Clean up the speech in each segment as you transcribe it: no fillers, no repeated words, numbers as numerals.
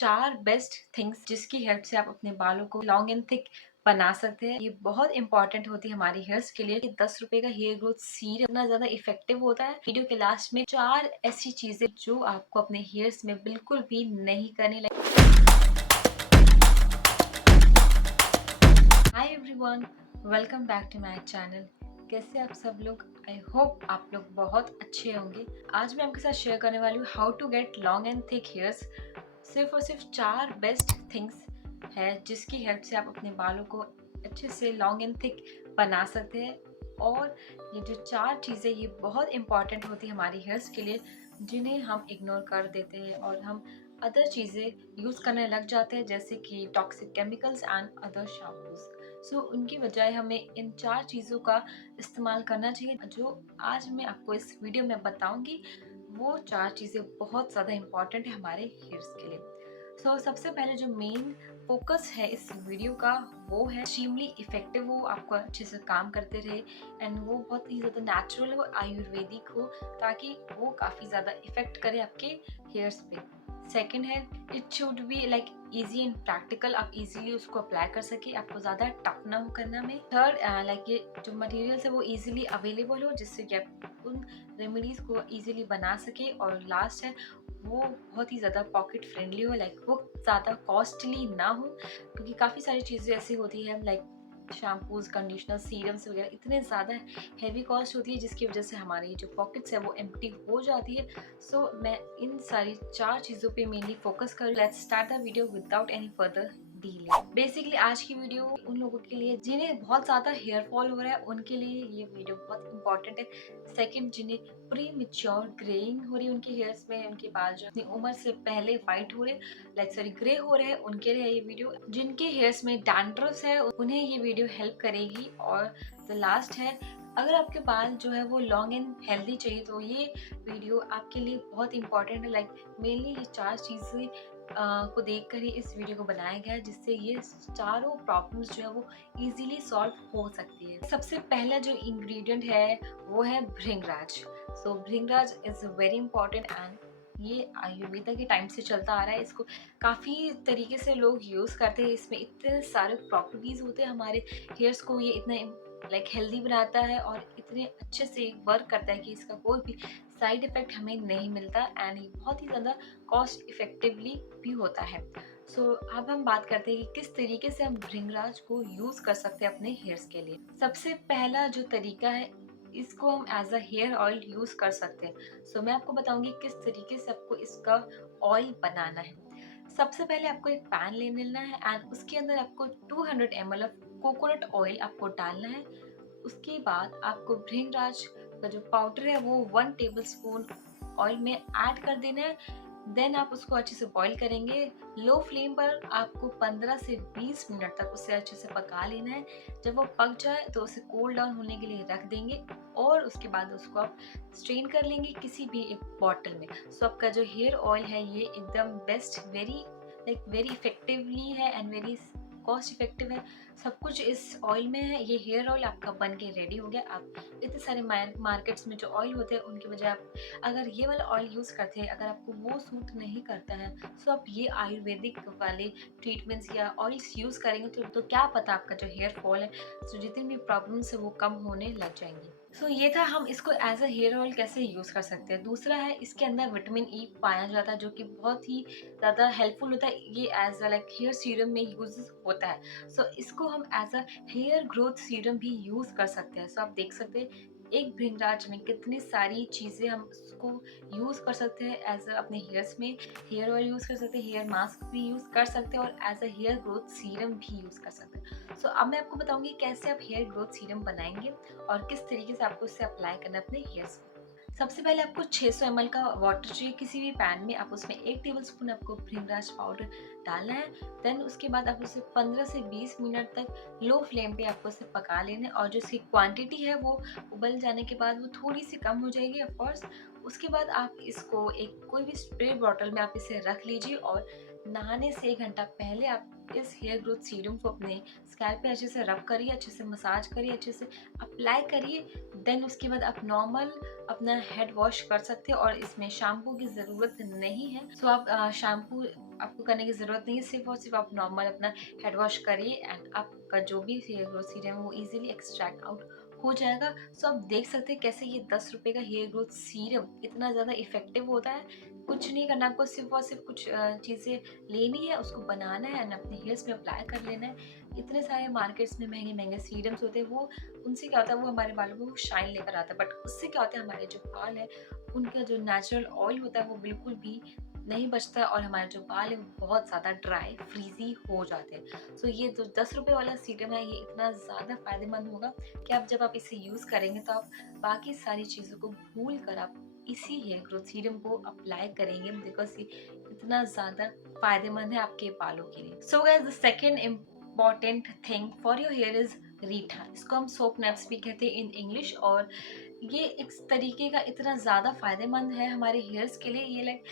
4 best things जिसकी help से आप अपने बालों को लॉन्ग एंड थिक बना सकते हैं। ये बहुत इंपॉर्टेंट होती है हमारी हेयर्स के लिए कि 10 रुपए का हेयर ग्रोथ सीरम इतना ज्यादा इफेक्टिव होता है। वीडियो के लास्ट में 4 ऐसी चीजें जो आपको अपने हेयर्स में बिल्कुल भी नहीं करने लगे। Hi everyone, welcome back to my channel. कैसे आप सब लोग? आई होप आप लोग बहुत अच्छे होंगे। आज मैं आपके साथ शेयर करने वाली हूँ how to get long and thick hairs. सिर्फ और सिर्फ 4 बेस्ट थिंग्स है जिसकी हेल्प से आप अपने बालों को अच्छे से लॉन्ग एंड थिक बना सकते हैं। और ये जो 4 चीज़ें ये बहुत इंपॉर्टेंट होती है हमारी हेयर्स के लिए, जिन्हें हम इग्नोर कर देते हैं और हम अदर चीज़ें यूज़ करने लग जाते हैं, जैसे कि toxic chemicals and other shampoos. So उनकी बजाय हमें इन 4 चीज़ों का इस्तेमाल करना चाहिए जो आज मैं आपको इस वीडियो में बताऊंगी। वो 4 चीज़ें बहुत ज़्यादा इम्पॉर्टेंट है हमारे हेयर्स के लिए। सबसे पहले जो मेन फोकस है इस वीडियो का वो है एक्सट्रीमली इफेक्टिव हो, आपको अच्छे से काम करते रहे एंड वो बहुत ही ज़्यादा नेचुरल हो, आयुर्वेदिक हो, ताकि वो काफ़ी ज़्यादा इफेक्ट करे आपके हेयर्स पे। सेकंड है, it should be like easy and practical, आप इजीली उसको अप्लाई कर सके, आपको ज़्यादा टफ ना हो करना में। थर्ड, लाइक ये जो मटेरियल्स है वो इजीली अवेलेबल हो, जिससे कि आप उन रेमेडीज़ को इजीली बना सके। और लास्ट है, वो बहुत ही ज़्यादा पॉकेट फ्रेंडली हो, लाइक वो ज़्यादा कॉस्टली ना हो, क्योंकि काफ़ी सारी चीज़ें ऐसी होती है लाइक शैम्पूज, कंडीशनर, सीरम्स वगैरह इतने ज़्यादा हैवी कॉस्ट होती है जिसकी वजह से हमारी जो पॉकेट्स है वो एम्प्टी हो जाती है। मैं इन सारी 4 चीज़ों पे मेनली फोकस करूँ। Let's start the video without any further delay. Basically आज की वीडियो उन लोगों के लिए जिन्हें बहुत ज़्यादा हेयर फॉल हो रहा है, उनके लिए ये वीडियो बहुत इंपॉर्टेंट है। सेकंड, जिन्हें प्री मेच्योर ग्रेइंग हो रही है उनके हेयर्स में, उनके बाल जो अपनी उम्र से पहले वाइट हो रहे, लाइक सॉरी ग्रे हो रहे हैं, उनके लिए ये वीडियो। जिनके हेयर्स में डैंड्रफ है उन्हें ये वीडियो हेल्प करेगी। और द लास्ट है, अगर आपके बाल जो है वो लॉन्ग एंड हेल्दी चाहिए तो ये वीडियो आपके लिए बहुत इंपॉर्टेंट है। लाइक मेनली ये 4 चीज़ें को देखकर ही इस वीडियो को बनाया गया है, जिससे ये चारों प्रॉब्लम्स जो है वो इजीली सॉल्व हो सकती है। सबसे पहला जो इंग्रेडिएंट है वो है भृंगराज। भृंगराज इज वेरी इंपॉर्टेंट एंड ये आयुर्वेदा के टाइम से चलता आ रहा है। इसको काफ़ी तरीके से लोग यूज़ करते हैं। इसमें इतने सारे प्रॉपर्टीज़ होते हैं, हमारे हेयर्स को ये इतना लाइक हेल्दी बनाता है और इतने अच्छे से वर्क करता है कि इसका कोई भी साइड इफेक्ट हमें नहीं मिलता एंड ये बहुत ही ज़्यादा कॉस्ट इफेक्टिवली भी होता है। अब हम बात करते हैं कि किस तरीके से हम भृंगराज को यूज़ कर सकते हैं अपने हेयर्स के लिए। सबसे पहला जो तरीका है, इसको हम as a hair oil use कर सकते हैं। मैं आपको बताऊंगी किस तरीके से आपको इसका ऑयल बनाना है। सबसे पहले आपको एक पैन ले लेना है एंड उसके अंदर आपको 200 ml ऑफ कोकोनट ऑयल आपको डालना है। उसके बाद आपको भृंगराज का जो पाउडर है वो 1 टेबलस्पून ऑयल में ऐड कर देना है। देन आप उसको अच्छे से बॉईल करेंगे। लो फ्लेम पर आपको 15 से 20 मिनट तक उसे अच्छे से पका लेना है। जब वो पक जाए तो उसे कूल डाउन होने के लिए रख देंगे और उसके बाद उसको आप स्ट्रेन कर लेंगे किसी भी एक बॉटल में। आपका जो हेयर ऑयल है ये एकदम बेस्ट, वेरी इफेक्टिवली है एंड वेरी कॉस्ट इफेक्टिव है। सब कुछ इस ऑयल में है। ये हेयर ऑयल आपका बन के रेडी हो गया। आप इतने सारे मार्केट्स में जो ऑयल होते हैं उनके बजाय आप अगर ये वाला ऑयल यूज़ करते हैं, अगर आपको वो सूट नहीं करता है, आप ये आयुर्वेदिक वाले ट्रीटमेंट्स या ऑयल्स यूज़ करेंगे तो क्या पता आपका जो हेयर फॉल है, जितनी भी प्रॉब्लम्स है वो कम होने लग जाएंगी। ये था हम इसको एज अ हेयर ऑयल कैसे यूज़ कर सकते हैं। दूसरा है, इसके अंदर विटामिन ई पाया जाता है जो कि बहुत ही ज़्यादा हेल्पफुल होता है। ये as a like hair serum में यूज होता है। इसको हम as a hair growth serum भी यूज़ कर सकते हैं। आप देख सकते हैं एक भृंगराज में कितनी सारी चीज़ें हम उसको यूज़ कर सकते हैं। एज अ अपने हेयर्स में हेयर ऑयल यूज़ कर सकते हैं, हेयर मास्क भी यूज़ कर सकते हैं और as a hair growth serum भी यूज़ कर सकते हैं। अब मैं आपको बताऊंगी कैसे आप हेयर ग्रोथ सीरम बनाएंगे और किस तरीके से आपको इसे अप्लाई करना है अपने हेयर्स पे। सबसे पहले आपको 600 ml का वाटर चाहिए किसी भी पैन में। आप उसमें 1 टेबलस्पून आपको भृंगराज पाउडर डालना है। देन उसके बाद आप उसे 15 से 20 मिनट तक लो फ्लेम पे आपको इसे पका लेना है और जो इसकी क्वांटिटी है वो उबल जाने के बाद वो थोड़ी सी कम हो जाएगी ऑफ कोर्स। उसके बाद आप इसको एक कोई भी स्प्रे बॉटल में आप इसे रख लीजिए और नहाने से 1 घंटा पहले आप इस हेयर ग्रोथ सीरम को अपने स्कैल्प पे अच्छे से रब करिए, अच्छे से मसाज करिए, अच्छे से अप्लाई करिए। देन उसके बाद आप नॉर्मल अपना हेड वॉश कर सकते हैं और इसमें शैम्पू की ज़रूरत नहीं है। आप शैम्पू आपको करने की ज़रूरत नहीं है, सिर्फ और सिर्फ आप नॉर्मल अपना हेड वॉश करिए एंड आपका जो भी हेयर ग्रोथ सीरम है वो इजीली एक्सट्रैक्ट आउट हो जाएगा। सो आप देख सकते हैं कैसे ये 10 रुपये का हेयर ग्रोथ सीरम इतना ज़्यादा इफेक्टिव होता है। कुछ नहीं करना आपको, सिर्फ और सिर्फ कुछ चीज़ें लेनी है, उसको बनाना है एंड अपने हेयर्स में अप्लाई कर लेना है। इतने सारे मार्केट्स में महंगे महंगे सीरम्स होते हैं, वो उनसे क्या होता है, वो हमारे बालों को शाइन लेकर आता है, बट उससे क्या होता है, हमारे जो बाल है उनका जो नेचुरल ऑयल होता है वो बिल्कुल भी नहीं बचता और हमारे जो बाल है वो बहुत ज़्यादा ड्राई फ्रीजी हो जाते हैं। सो ये जो 10 रुपये वाला सीरम है ये इतना ज़्यादा फ़ायदेमंद होगा कि आप जब आप इसे यूज़ करेंगे तो आप बाकी सारी चीज़ों को भूल कर आप इसी हेयर ग्रोथ सीरम को अप्लाई करेंगे, बिकॉज ये इतना ज़्यादा फ़ायदेमंद है आपके बालों के लिए। So guys, the second important thing for your hair is reetha. इसको हम सोप नट्स भी कहते हैं इन इंग्लिश, और ये एक तरीके का इतना ज़्यादा फ़ायदेमंद है हमारे हेयर्स के लिए। ये लाइक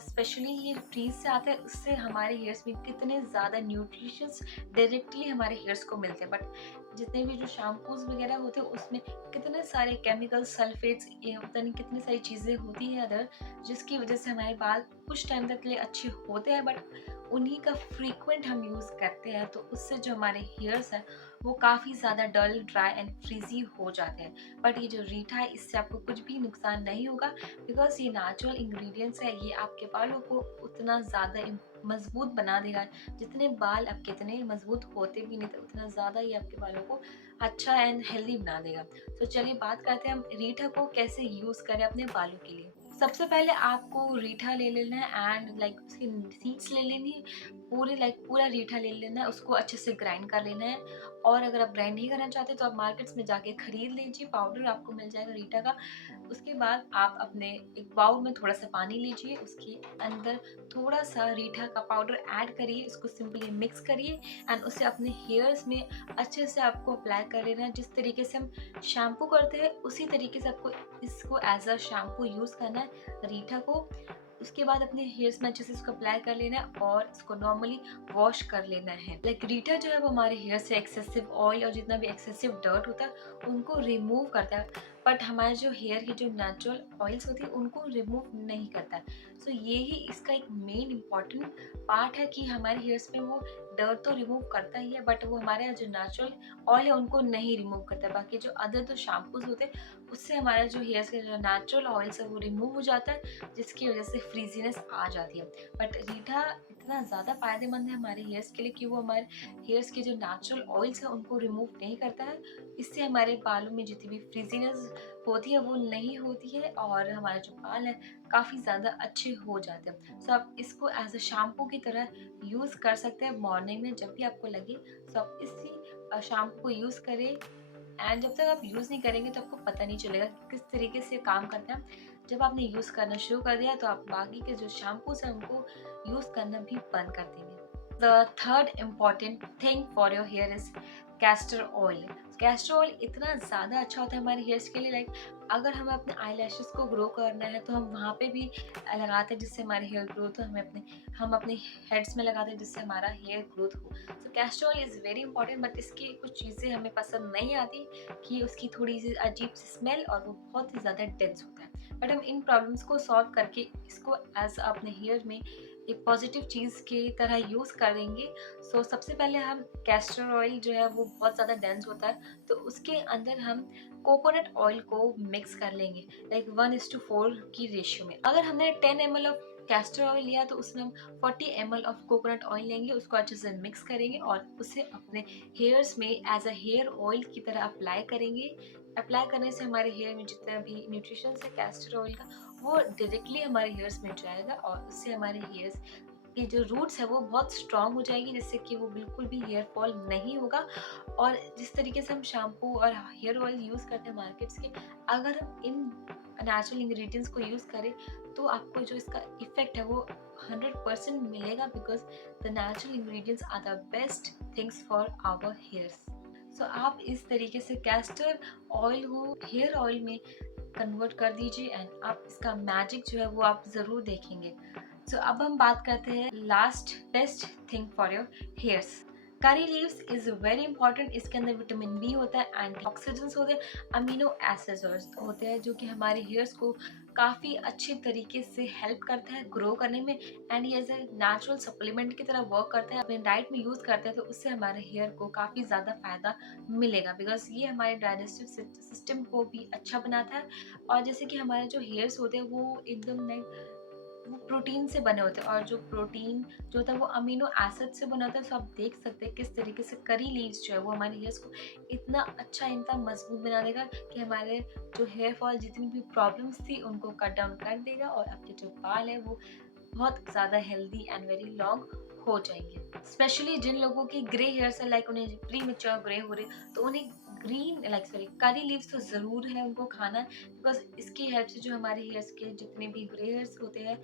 स्पेशली ये ट्रीज से आता है, उससे हमारे हेयर्स में कितने ज़्यादा न्यूट्रिशंस डायरेक्टली हमारे हेयर्स को मिलते हैं। बट जितने भी जो शैम्पूज वगैरह होते हैं उसमें कितने सारे केमिकल सल्फेट्स, ये पता नहीं कितनी सारी चीज़ें होती हैं अदर, जिसकी वजह से हमारे बाल कुछ टाइम तक के लिए अच्छे होते हैं, बट उन्हीं का फ्रीक्वेंट हम यूज़ करते हैं तो उससे जो हमारे हेयर्स हैं वो काफ़ी ज़्यादा डल, ड्राई एंड फ्रीजी हो जाते हैं। बट ये जो रीठा है इससे आपको कुछ भी नुकसान नहीं होगा, बिकॉज ये नेचुरल इंग्रेडिएंट्स है, ये आपके बालों को उतना ज़्यादा मजबूत बना देगा। जितने बाल आपके इतने मजबूत होते भी नहीं थे, उतना ज़्यादा ये आपके बालों को अच्छा एंड हेल्दी बना देगा। तो चलिए बात करते हैं हम रीठा को कैसे यूज़ करें अपने बालों के लिए। सबसे पहले आपको रीठा ले लेना है एंड लाइक उसकी सीड्स ले लेनी है, पूरा रीठा ले लेना है, उसको अच्छे से ग्राइंड कर लेना है। और अगर आप ग्राइंड नहीं करना चाहते तो आप मार्केट्स में जाके खरीद लीजिए, पाउडर आपको मिल जाएगा रीठा का। उसके बाद आप अपने एक बाउल में थोड़ा सा पानी लीजिए, उसके अंदर थोड़ा सा रीठा का पाउडर ऐड करिए, इसको सिंपली मिक्स करिए एंड उसे अपने हेयर्स में अच्छे से आपको अप्लाई कर लेना है। जिस तरीके से हम शैम्पू करते हैं उसी तरीके से आपको इसको एज अ शैम्पू यूज़ करना है रीठा को। उसके बाद अपने हेयर्स में अच्छे से इसको अप्लाई कर लेना है और इसको नॉर्मली वॉश कर लेना है। लाइक रीठा जो है वो हमारे हेयर से एक्सेसिव ऑयल और जितना भी एक्सेसिव डर्ट होता है उनको रिमूव करता है, बट हमारे जो हेयर की जो नेचुरल ऑयल्स होती है उनको रिमूव नहीं करता है। सो ये ही इसका एक मेन इम्पॉर्टेंट पार्ट है कि हमारे हेयर्स में वो डर्ट तो रिमूव करता ही है, बट वो हमारे जो नेचुरल ऑयल है उनको नहीं रिमूव करता। बाकी जो अदर जो शैम्पूज होते हैं उससे हमारा जो हेयर्स के जो नेचुरल ऑयल्स है वो रिमूव हो जाता है, जिसकी वजह से फ्रीजीनेस आ जाती है। बट रीठा इतना ज़्यादा फायदेमंद है हमारे हेयर्स के लिए कि वो हमारे हेयर्स के जो नेचुरल ऑयल्स है उनको रिमूव नहीं करता है। इससे हमारे बालों में जितनी भी फ्रीजीनेस होती है वो नहीं होती है और हमारे जो बाल हैं काफ़ी ज़्यादा अच्छे हो जाते हैं। सो आप इसको एज अ शैम्पू की तरह यूज़ कर सकते हैं मॉर्निंग में जब भी आपको लगे। सो आप इसी शैम्पू को यूज़ करें एंड जब तक आप यूज़ नहीं करेंगे तो आपको पता नहीं चलेगा कि किस तरीके से काम करता है। जब आपने यूज़ करना शुरू कर दिया तो आप बाकी के जो शैम्पूस हैं उनको यूज़ करना भी बंद कर देंगे। The third important thing for your here is castor oil. Castor oil इतना ज़्यादा अच्छा होता है हमारे हेयर्स के लिए। लाइक अगर हमें अपने आई लैशेस को ग्रो करना है तो हम वहाँ पे भी लगाते हैं जिससे हमारे हेयर ग्रोथ हो। हम अपने हेड्स में लगाते हैं जिससे हमारा हेयर ग्रोथ हो। So castor oil is very important, but इसकी कुछ चीज़ें हमें पसंद नहीं आती कि उसकी थोड़ी सी अजीब सी स्मेल और वो बहुत ही ज़्यादा डेंस होता है। बट हम इन प्रॉब्लम्स को सॉल्व करके इसको एज अपने हेयर में एक पॉजिटिव चीज़ की तरह यूज़ करेंगे। सो सबसे पहले हम कैस्टर ऑयल जो है वो बहुत ज़्यादा डेंस होता है तो उसके अंदर हम कोकोनट ऑयल को मिक्स कर लेंगे, लाइक 1:4 की रेशियो में। अगर हमने 10 ml ऑफ कैस्टर ऑयल लिया तो उसमें हम 40 ml ऑफ कोकोनट ऑयल लेंगे, उसको अच्छे से मिक्स करेंगे और उसे अपने हेयर्स में एज अ हेयर ऑयल की तरह अप्लाई करेंगे। अप्लाई करने से हमारे हेयर में जितना भी न्यूट्रिशन है कैस्टर ऑयल का वो डायरेक्टली हमारे हेयर्स में जाएगा और उससे हमारे हेयर्स की जो रूट्स है वो बहुत स्ट्रांग हो जाएगी, जिससे कि वो बिल्कुल भी हेयर फॉल नहीं होगा। और जिस तरीके से हम शैम्पू और हेयर ऑयल यूज़ करते हैं मार्केट्स के, अगर हम इन नेचुरल इंग्रेडिएंट्स को यूज़ करें तो आपको जो इसका इफेक्ट है वो 100% मिलेगा, because the natural ingredients are the best things for our hairs. So आप इस तरीके से कैस्टर ऑयल को हेयर ऑयल में कन्वर्ट कर दीजिए एंड आप इसका मैजिक जो है वो आप ज़रूर देखेंगे। सो अब हम बात करते हैं last best thing for your hairs. Curry leaves is very important. इसके अंदर विटामिन बी होता है, एंटीऑक्सीडेंट्स होते हैं, अमीनो एसिड्स होते हैं जो कि हमारे हेयर्स को काफ़ी अच्छे तरीके से हेल्प करता है ग्रो करने में, एंड ये एज ए नेचुरल सप्लीमेंट की तरह वर्क करता है। अपने डाइट में यूज़ करते हैं तो उससे हमारे हेयर को काफ़ी ज़्यादा फ़ायदा मिलेगा, बिकॉज ये हमारे डाइजेस्टिव सिस्टम को भी अच्छा बनाता है। और जैसे कि हमारे जो हेयर्स होते हैं वो एकदम लाइक वो प्रोटीन से बने होते हैं, और जो प्रोटीन जो होता है वो अमीनो एसिड से बना होता है। सो आप देख सकते हैं किस तरीके से करी लीव्स जो है वो हमारे हेयर्स को इतना अच्छा, इतना मजबूत बना देगा कि हमारे जो हेयर फॉल जितनी भी प्रॉब्लम्स थी उनको कट डाउन कर देगा, और आपके जो बाल है वो बहुत ज़्यादा हेल्दी एंड वेरी लॉन्ग हो जाएंगे। स्पेशली जिन लोगों की ग्रे हेयर्स है, लाइक उन्हें प्री मेच्योर ग्रे हो रही, तो उन्हें green like sorry curry leaves तो ज़रूर है उनको खाना है, बिकॉज इसकी हेल्प से जो हमारे हेयर्स के जितने भी ग्रे हेयर्स होते हैं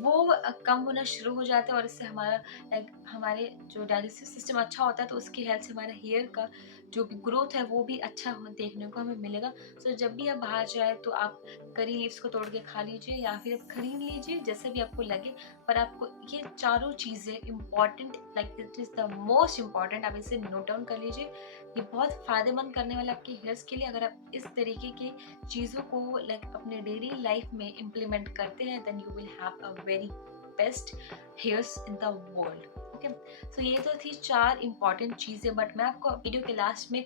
वो कम होना शुरू हो जाते हैं, और इससे हमारा लाइक हमारे जो डाइजेस्टिव सिस्टम अच्छा होता है तो उसकी हेल्प से हमारा हेयर का जो भी ग्रोथ है वो भी अच्छा देखने को हमें मिलेगा। सो जब भी आप बाहर जाए तो आप करी लीव्स को तोड़ के खा लीजिए या फिर आप खरीद लीजिए, जैसे भी आपको लगे। पर आपको ये चारों चीज़ें important, like it is the most important, आप इसे नोट डाउन कर लीजिए। ये बहुत फ़ायदेमंद करने वाला आपके हेयर्स के लिए, अगर आप इस तरीके की चीज़ों को लाइक अपने डेली लाइफ में इम्प्लीमेंट करते हैं, then you will have a very best hairs in the world. Okay, so ये तो थी 4 इम्पॉर्टेंट चीज़ें, बट मैं आपको वीडियो के लास्ट में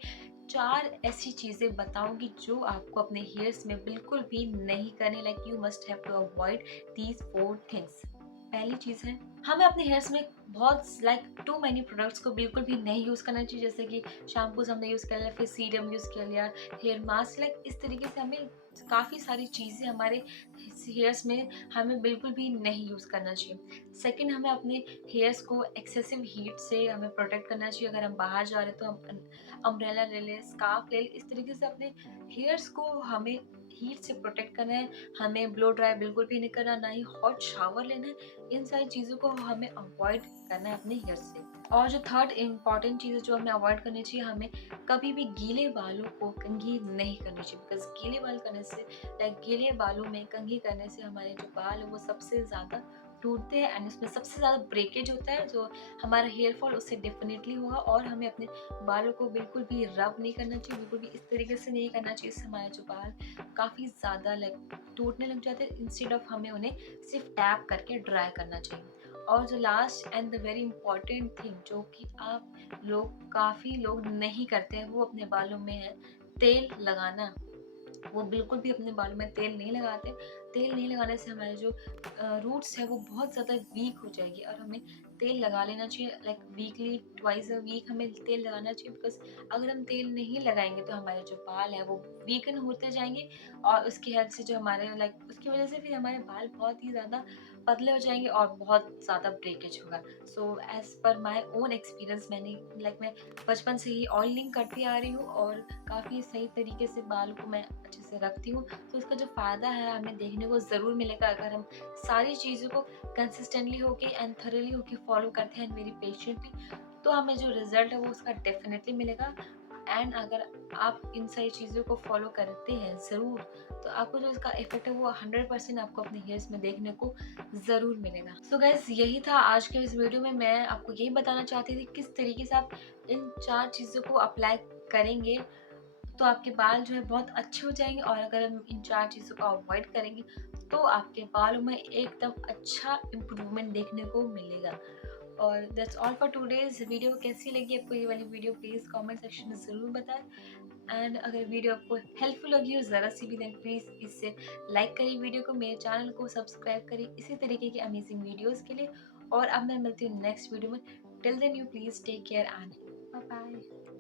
4 ऐसी चीज़ें बताऊंगी जो आपको अपने हेयर्स में बिल्कुल भी नहीं करनी, like you must have to avoid these 4 things. पहली चीज़ है, हमें अपने हेयर्स में बहुत लाइक टू मैनी प्रोडक्ट्स को बिल्कुल भी नहीं यूज़ करना चाहिए, जैसे कि शैम्पूज हमने यूज़ कर लिया, फिर सीरम यूज़ कर लिया, हेयर मास्क, लाइक इस तरीके से हमें काफ़ी सारी चीज़ें हमारे हेयर्स में हमें बिल्कुल भी नहीं यूज़ करना चाहिए। सेकंड, हमें अपने हेयर्स को एक्सेसिव हीट से हमें प्रोटेक्ट करना चाहिए। अगर हम बाहर जा रहे हैं तो हम अम्ब्रेला ले लें, स्कार्फ ले लें, इस तरीके से अपने हेयर्स को हमें हीट से प्रोटेक्ट करना है। हमें ब्लो ड्राई बिल्कुल भी नहीं करना, ना ही हॉट शावर लेना है। इन सारी चीज़ों को हमें अवॉइड करना है अपने हेयर से। और जो थर्ड इम्पॉर्टेंट चीज़ है जो हमें अवॉइड करनी चाहिए, हमें कभी भी गीले बालों को कंघी नहीं करनी चाहिए, बिकॉज गीले बाल करने से लाइक गीले बालों में कंघी करने से हमारे जो बाल है वो सबसे ज़्यादा टूटते हैं, एंड उसमें सबसे ज़्यादा ब्रेकेज होता है, जो हमारा हेयर फॉल उससे डेफिनेटली होगा। और हमें अपने बालों को बिल्कुल भी रब नहीं करना चाहिए, बिल्कुल भी इस तरीके से नहीं करना चाहिए, इससे हमारे जो बाल काफ़ी ज़्यादा लाइक टूटने लग जाते हैं। इंस्टेड ऑफ हमें उन्हें सिर्फ टैप करके ड्राई करना चाहिए। और जो last and the very important thing जो कि आप लोग काफ़ी लोग नहीं करते हैं, वो अपने बालों में है तेल लगाना। वो बिल्कुल भी अपने बालों में तेल नहीं लगाते। तेल नहीं लगाने से हमारे जो रूट्स है वो बहुत ज़्यादा वीक हो जाएगी, और हमें तेल लगा लेना चाहिए, like weekly twice a week हमें तेल लगाना चाहिए, बिकॉज अगर हम तेल नहीं लगाएंगे तो हमारे जो बाल है वो वीकन होते जाएंगे, और उसकी हेल्प से जो हमारे लाइक उसकी वजह से फिर हमारे बाल बहुत ही ज़्यादा पतले हो जाएंगे और बहुत ज़्यादा ब्रेकेज होगा। So as per my own experience, मैं बचपन से ही ऑयलिंग करती आ रही हूँ, और काफ़ी सही तरीके से बाल को मैं अच्छे से रखती हूँ। तो इसका जो फ़ायदा है हमें देखने को ज़रूर मिलेगा, अगर हम सारी चीज़ों को कंसिस्टेंटली होके एंड थरली होके फॉलो करते हैं एंड वेरी पेशेंटली, तो हमें जो रिजल्ट है वो उसका डेफिनेटली मिलेगा। एंड अगर आप इन सारी चीज़ों को फॉलो करते हैं ज़रूर, तो आपको जो इसका इफेक्ट है वो 100% आपको अपने हेयर्स में देखने को ज़रूर मिलेगा। सो गाइस, यही था आज के इस वीडियो में। मैं आपको यही बताना चाहती थी किस तरीके से आप इन 4 चीज़ों को अप्लाई करेंगे तो आपके बाल जो है बहुत अच्छे हो जाएंगे, और अगर हम इन 4 चीज़ों को अवॉइड करेंगे तो आपके बालों में एकदम अच्छा इम्प्रूवमेंट देखने को मिलेगा। और that's all for today's video. कैसी लगी आपको ये वाली वीडियो, प्लीज़ कमेंट सेक्शन में ज़रूर बताएं। एंड अगर वीडियो आपको हेल्पफुल लगी हो ज़रा सी भी, देन प्लीज़ इसे लाइक करिए, वीडियो को, मेरे चैनल को सब्सक्राइब करिए इसी तरीके की अमेजिंग वीडियोज़ के लिए। और अब मैं मिलती हूँ नेक्स्ट वीडियो में। Till then you please take care and bye bye.